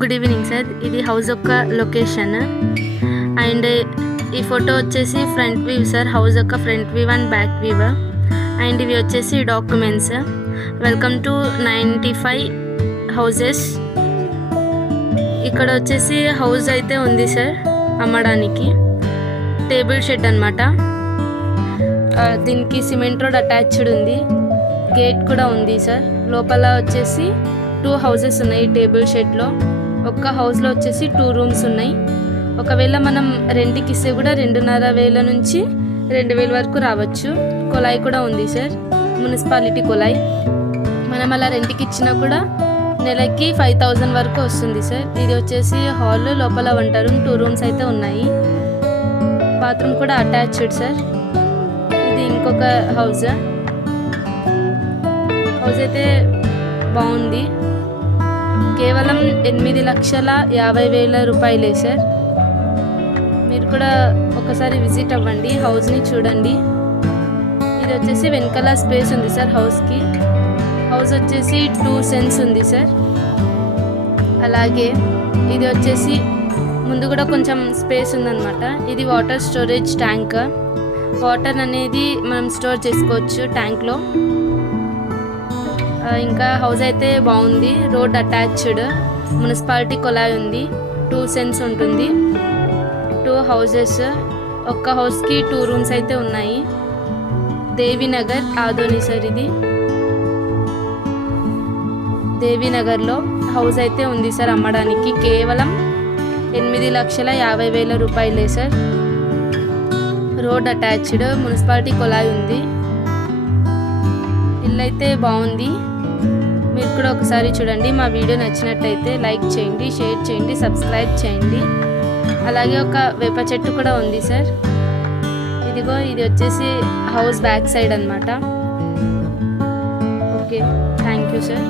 Good evening sir. ఇది house యొక్క location and ఈ ఫోటో వచ్చేసి ఫ్రంట్ వ్యూ సార్. హౌస్ యొక్క front view and back view and ఇవి వచ్చేసి డాక్యుమెంట్స్. Welcome to 95 houses. ఇక్కడ వచ్చేసి హౌస్ అయితే ఉంది సార్ అమ్మడానికి. టేబుల్ షెడ్ అనమాట. దీనికి సిమెంట్ రోడ్ అటాచ్డ్ ఉంది. గేట్ కూడా ఉంది సార్. లోపల వచ్చేసి 2 హౌజెస్ ఉన్నాయి టేబుల్ షెడ్లో. ఒక్క హౌస్లో వచ్చేసి 2 రూమ్స్ ఉన్నాయి. ఒకవేళ మనం రెంట్కి ఇస్తే కూడా 2,500 నుంచి 2,000 వరకు రావచ్చు. కొలాయి కూడా ఉంది సార్, మున్సిపాలిటీ కొలాయి. మనం అలా రెంట్కి ఇచ్చినా కూడా నెలకి 5,000 వరకు వస్తుంది సార్. ఇది వచ్చేసి హాల్, లోపల వంట రూమ్, 2 రూమ్స్ అయితే ఉన్నాయి. బాత్రూమ్ కూడా అటాచ్డ్ సార్. ఇది ఇంకొక హౌస్ అయితే బాగుంది. కేవలం 8,50,000 రూపాయలే సార్. మీరు కూడా ఒకసారి విజిట్ అవ్వండి, హౌస్ని చూడండి. ఇది వచ్చేసి వెనకాల స్పేస్ ఉంది సార్ హౌస్కి. హౌస్ వచ్చేసి 2 సెన్స్ ఉంది సార్. అలాగే ఇది వచ్చేసి ముందు కూడా కొంచెం స్పేస్ ఉందన్నమాట. ఇది వాటర్ స్టోరేజ్ ట్యాంక్. వాటర్ అనేది మనం స్టోర్ చేసుకోవచ్చు ట్యాంక్లో. ఇంకా హౌస్ అయితే బాగుంది. రోడ్ అటాచ్డ్, మున్సిపాలిటీ కొలాయి ఉంది. 2 సెన్స్ ఉంటుంది. 2 హౌజెస్. ఒక్క హౌస్కి 2 రూమ్స్ అయితే ఉన్నాయి. దేవీనగర్ ఆదోని సార్. ఇది దేవీనగర్లో హౌస్ అయితే ఉంది సార్ అమ్మడానికి. కేవలం 8,50,000 రూపాయలే సార్. రోడ్ అటాచ్డ్, మున్సిపాలిటీ కొలాయి ఉంది. ఇల్లు అయితే బాగుంది. మీరు కూడా ఒకసారి చూడండి. మా వీడియో నచ్చినట్టయితే లైక్ చేయండి, షేర్ చేయండి, సబ్స్క్రైబ్ చేయండి. అలాగే ఒక వేప చెట్టు కూడా ఉంది సార్. ఇదిగో ఇది వచ్చేసి హౌస్ బ్యాక్ సైడ్ అన్నమాట. Okay, thank you sir.